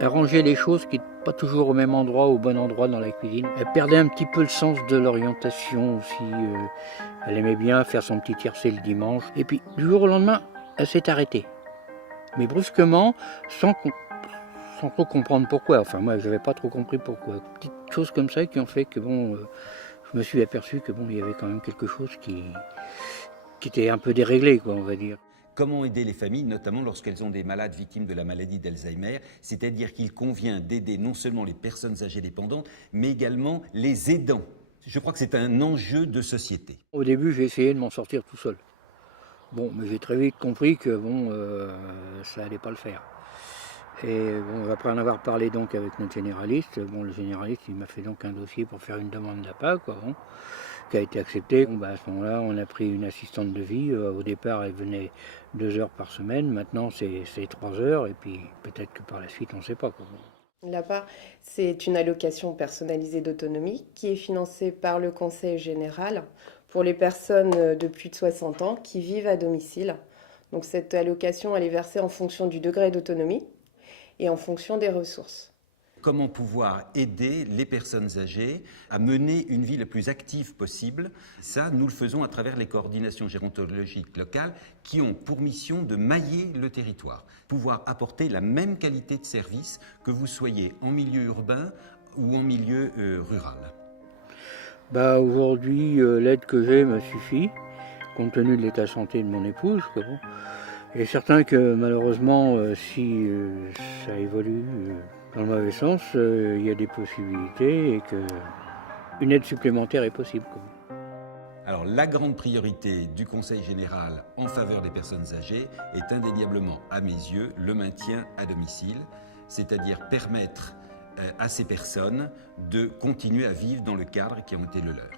Elle rangeait les choses qui n'étaient pas toujours au même endroit, au bon endroit dans la cuisine. Elle perdait un petit peu le sens de l'orientation aussi. Elle aimait bien faire son petit tiercé le dimanche. Et puis, du jour au lendemain, elle s'est arrêtée. Mais brusquement, sans trop comprendre pourquoi. Enfin, moi, je n'avais pas trop compris pourquoi. Petites choses comme ça qui ont fait que, je me suis aperçu que, il y avait quand même quelque chose qui était un peu déréglé, quoi, on va dire. Comment aider les familles, notamment lorsqu'elles ont des malades victimes de la maladie d'Alzheimer, c'est-à-dire qu'il convient d'aider non seulement les personnes âgées dépendantes, mais également les aidants. Je crois que c'est un enjeu de société. Au début, j'ai essayé de m'en sortir tout seul. Mais j'ai très vite compris que ça allait pas le faire. Et après en avoir parlé donc avec notre généraliste, le généraliste il m'a fait donc un dossier pour faire une demande d'APA, qui a été acceptée. À ce moment-là, on a pris une assistante de vie. Au départ, elle venait 2 heures par semaine. Maintenant, c'est 3 heures. Et puis peut-être que par la suite, on ne sait pas. L'APA, c'est une allocation personnalisée d'autonomie qui est financée par le Conseil général pour les personnes de plus de 60 ans qui vivent à domicile. Donc cette allocation, elle est versée en fonction du degré d'autonomie et en fonction des ressources. Comment pouvoir aider les personnes âgées à mener une vie la plus active possible. Ça, nous le faisons à travers les coordinations gérontologiques locales qui ont pour mission de mailler le territoire. Pouvoir apporter la même qualité de service que vous soyez en milieu urbain ou en milieu rural. Aujourd'hui, l'aide que j'ai me suffit, compte tenu de l'état de santé de mon épouse. Il est certain que malheureusement, si ça évolue dans le mauvais sens, il y a des possibilités et qu'une aide supplémentaire est possible. Alors la grande priorité du Conseil général en faveur des personnes âgées est indéniablement, à mes yeux, le maintien à domicile, c'est-à-dire permettre à ces personnes de continuer à vivre dans le cadre qui a été le leur.